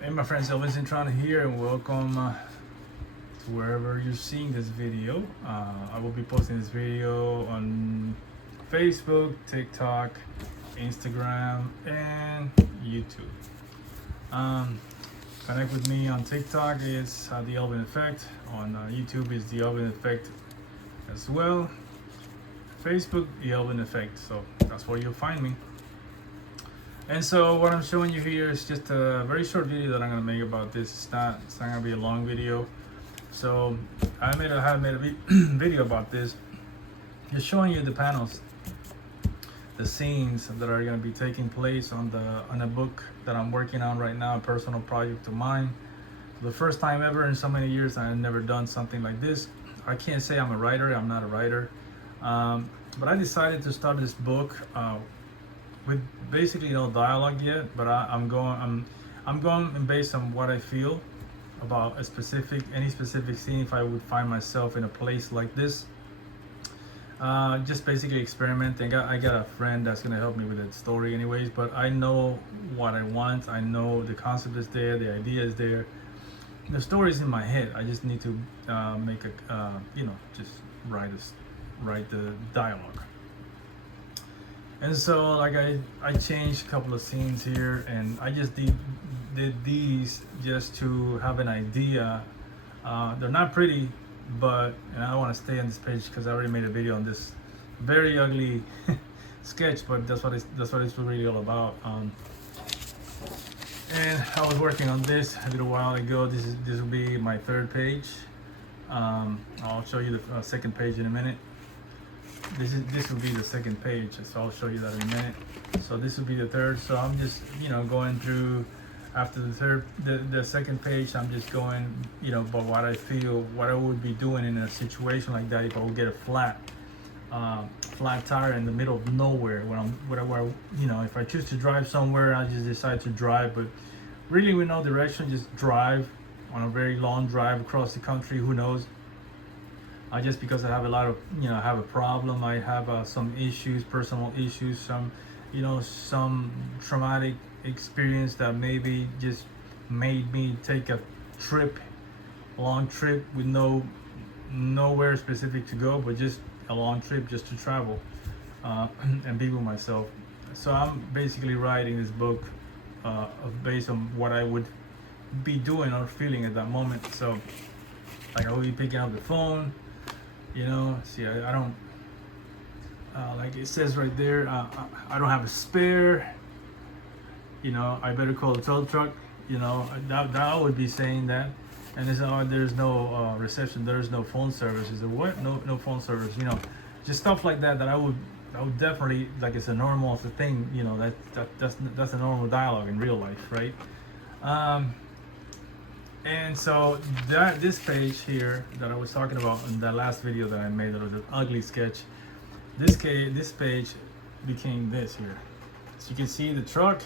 Hey my friends, Elvis Intron here and welcome to wherever you're seeing this video. I will be posting this video on Facebook, TikTok, Instagram, and YouTube. Um, Connect with me on TikTok is The Elvin Effect. On YouTube is The Elvin Effect as well. Facebook, The Elvin Effect. So that's where you'll find me. And so what I'm showing you here is just a very short video that I'm gonna make about this. It's not gonna be a long video. So I have made a video about this, just showing you the panels, the scenes that are gonna be taking place on a book that I'm working on right now, a personal project of mine. For the first time ever in so many years, I had never done something like this. I can't say I'm a writer. I'm not a writer, but I decided to start this book. With basically no dialogue yet, but I'm going based on what I feel about any specific scene. If I would find myself in a place like this, just basically experimenting. I got a friend that's gonna help me with that story, anyways. But I know what I want. I know the concept is there, the idea is there, the story is in my head. I just need to make just write the dialogue. And so like I changed a couple of scenes here, and I just did these just to have an idea. They're not pretty, and I don't want to stay on this page because I already made a video on this very ugly sketch, but that's what it's really all about. And I was working on this a little while ago. This will be my third page. I'll show you the second page in a minute. This will be the second page, so I'll show you that in a minute. So this will be the third. So I'm just going through after the second page. I'm just going by what I feel, what I would be doing in a situation like that if I would get a flat tire in the middle of nowhere. If I choose to drive somewhere, I just decide to drive, but really with no direction, just drive on a very long drive across the country. Who knows? Just because I have I have a problem. I have some issues, personal issues, some traumatic experience that maybe just made me take a long trip with nowhere specific to go, but just a long trip just to travel and be with myself. So I'm basically writing this book based on what I would be doing or feeling at that moment. So like I will be picking up the phone. See, I don't, like it says right there, I don't have a spare, I better call the tow truck, that I would be saying that. And it's, there's no reception, there's no phone service. Is it what? No phone service, just stuff like that I would definitely, like it's a normal thing, that's a normal dialogue in real life, right? And so this page here that I was talking about in that last video that I made, of the ugly sketch, this page became this here. So you can see the truck.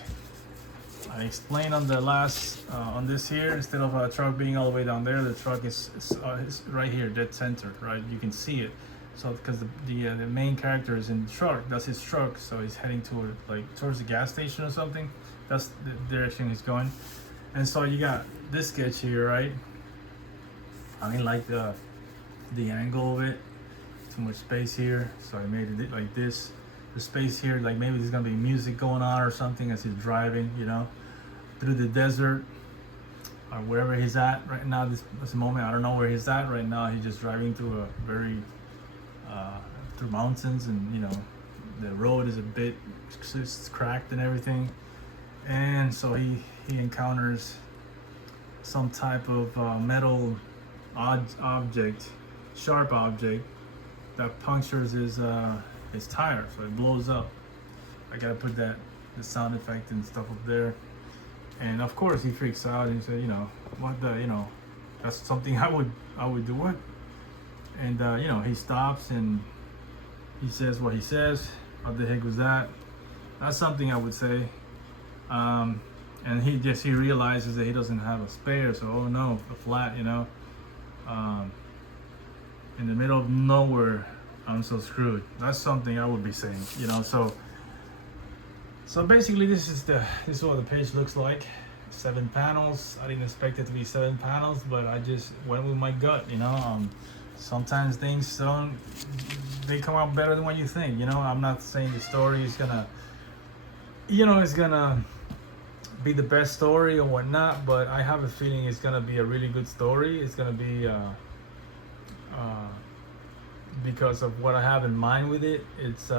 I explained on the last on this here, instead of a truck being all the way down there, the truck is right here, dead center, right? You can see it. So because the main character is in the truck, that's his truck. So he's heading towards the gas station or something. That's the direction he's going. And so you got this sketch here, right? I mean, like the angle of it, too much space here, so I made it like this. The space here, like maybe there's gonna be music going on or something as he's driving, through the desert or wherever he's at right now. This moment, I don't know where he's at right now. He's just driving through a very through mountains, and the road is a bit cracked and everything. And so he encounters some type of metal object, sharp object, that punctures his tire, so it blows up. I gotta put the sound effect and stuff up there. And of course he freaks out and says, what that's something I would do. What? And he stops and he says what he says. What the heck was that? That's something I would say. And he realizes that he doesn't have a spare, so oh no, a flat, in the middle of nowhere, I'm so screwed. That's something I would be saying, So basically this is what the page looks like. 7 panels. I didn't expect it to be 7 panels, but I just went with my gut, you know. Sometimes things don't, they come out better than what you think, you know. I'm not saying the story is gonna, you know, it's gonna be the best story or whatnot, but I have a feeling it's gonna be a really good story. It's gonna be because of what I have in mind with it. It's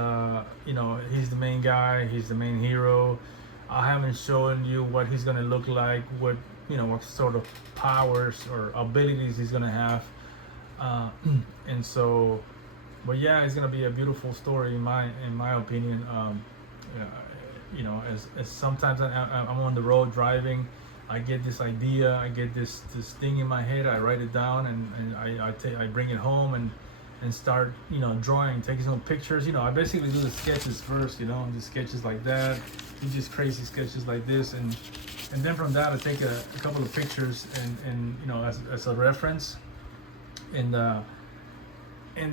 you know, he's the main guy, he's the main hero. I haven't shown you what he's gonna look like, what, you know, what sort of powers or abilities he's gonna have, and so, but yeah, it's gonna be a beautiful story in my opinion. You know, as sometimes I'm on the road driving, I get this idea, I get this thing in my head, I write it down, and I bring it home and start, you know, drawing, taking some pictures. You know, I basically do the sketches first, you know, the sketches like that, just crazy sketches like this, and then from that I take a couple of pictures and you know, as a reference, and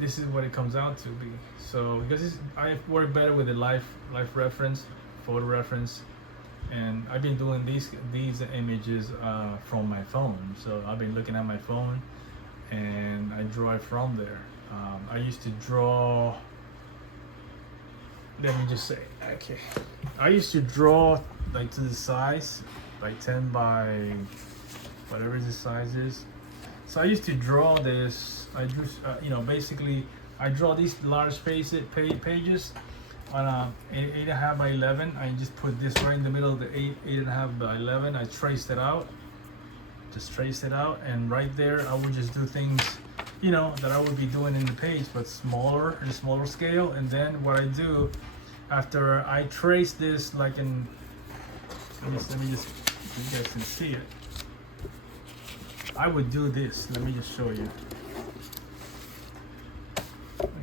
this is what it comes out to be. So because I work better with the life reference, photo reference, and I've been doing these images from my phone. So I've been looking at my phone and I draw it from there. I used to draw, let me just say, okay, I used to draw like to the size, like 10 by whatever the size is. So I used to draw this. I drew, you know, basically I draw these large pages on 8.5 by 11. I just put this right in the middle of the 8.5 by 11. I traced it out, just traced it out, and right there I would just do things, you know, that I would be doing in the page, but smaller, in a smaller scale. And then what I do after I trace this, like in, let me just, so you guys can see it. I would do this. Let me just show you.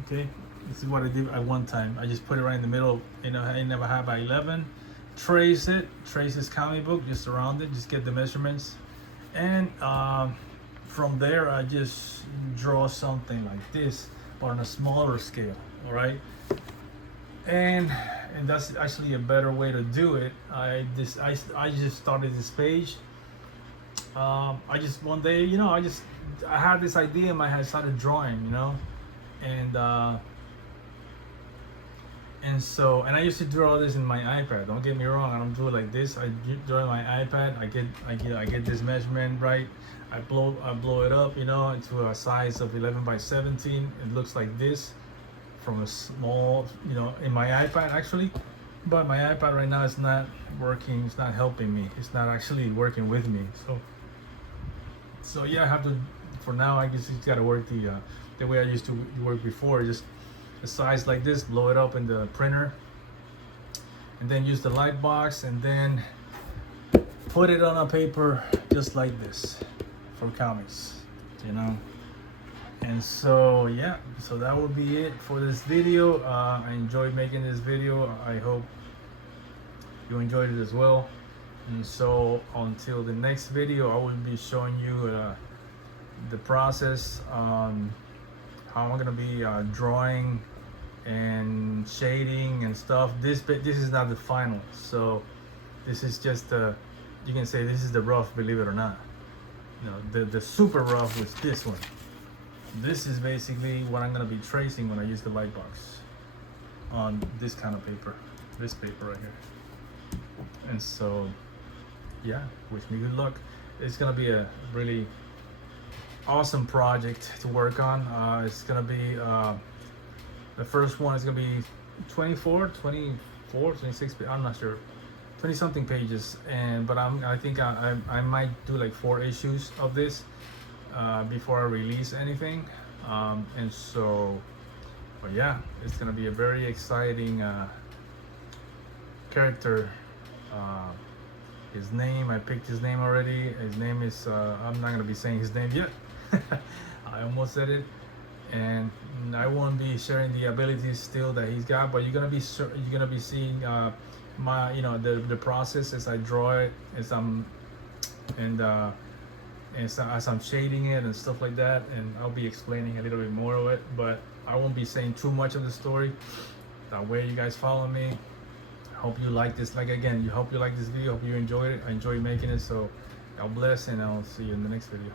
Okay, this is what I did at one time. I just put it right in the middle, you know, 8.5 by 11. Trace it, trace this comic book just around it, just get the measurements, and from there I just draw something like this, but on a smaller scale. All right, and that's actually a better way to do it. I just started this page. I just one day, you know, I had this idea in my head, started drawing, you know, and so I used to draw this in my iPad. Don't get me wrong, I don't do it like this. I draw in my iPad. I get this measurement right. I blow it up, you know, into a size of 11 by 17. It looks like this from a small, you know, in my iPad actually. But my iPad right now is not working. It's not helping me. It's not actually working with me. So yeah, I have to. For now, I guess it's got to work the way I used to work before. Just a size like this, blow it up in the printer, and then use the light box, and then put it on a paper just like this for comics, you know. And so yeah, so that will be it for this video. I enjoyed making this video. I hope you enjoyed it as well. And so until the next video, I will be showing you the process on how I'm gonna be drawing and shading and stuff. This is not the final, so this is just you can say this is the rough, believe it or not. You know, the super rough was this one. This is basically what I'm gonna be tracing when I use the light box on this kind of paper, this paper right here. And so yeah, wish me good luck. It's gonna be a really awesome project to work on. It's gonna be the first one is gonna be 24, 26, I'm not sure, 20 something pages, but I think I might do like 4 issues of this before I release anything. And so, but yeah, it's gonna be a very exciting character. His name, I picked his name already. His name is I'm not gonna be saying his name yet. I almost said it, and I won't be sharing the abilities still that he's got, but you're gonna be seeing my, you know, the process as I draw it, as I'm as I'm shading it and stuff like that, and I'll be explaining a little bit more of it, but I won't be saying too much of the story. That way you guys follow me. Hope you like this. Like again, you hope you like this video. Hope you enjoyed it. I enjoy making it. So God bless, and I'll see you in the next video.